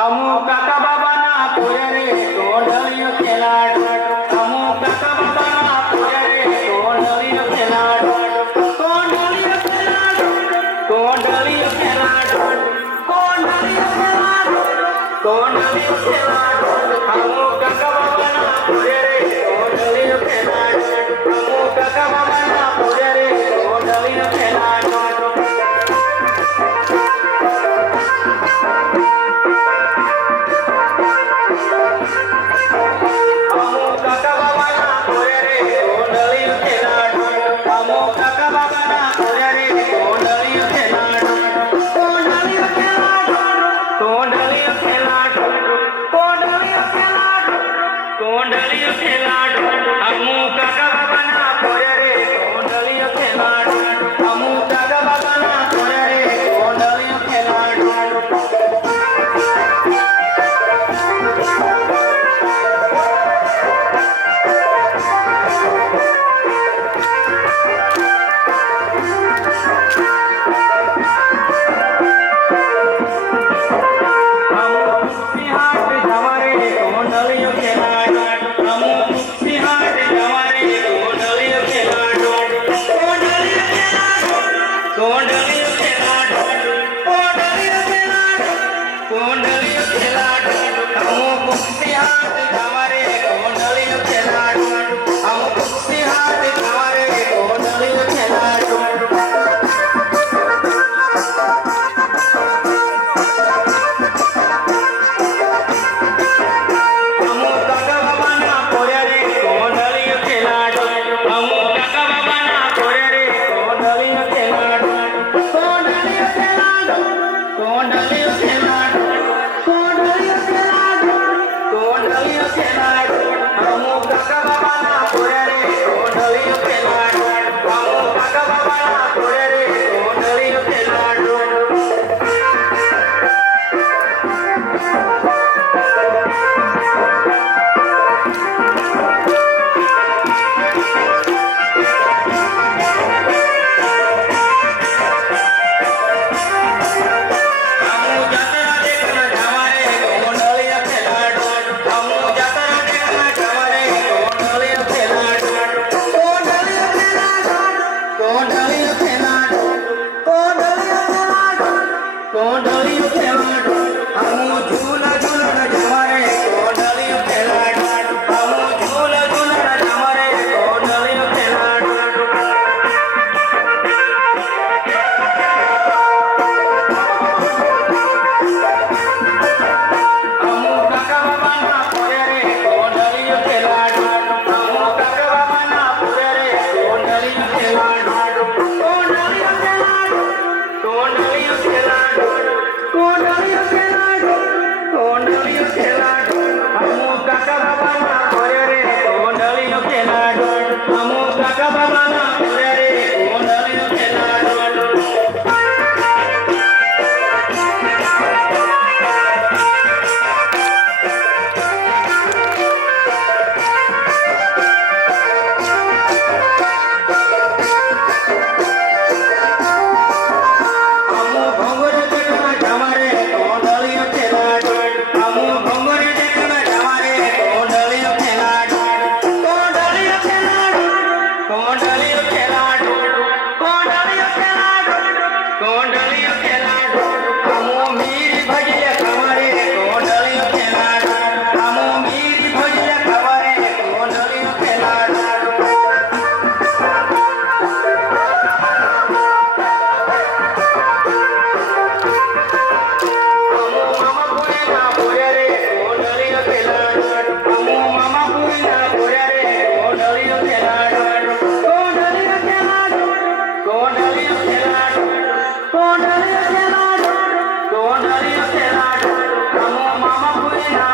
अमो काका बाबा ना पोरे रे तोंडलियो खेळाड अमो काका बाबा ना पोरे रे तोंडलियो खेळाड तोंडलियो खेळाड तोंडलियो खेळाड तोंडलियो खेळाड तोंडलियो खेळाड अमो काका बाबा ना पोरे रे तोंडलियो खेळाड अमो काका बाबा ना पोरे रे तोंडलियो खेळाड तोंडलियो खेळाड अमो काका बाबा ना पोरे रे तोंडलियो खेळाड अमो काका बाबा ना पोरे रे तोंडलियो खेळाड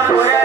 Thank you.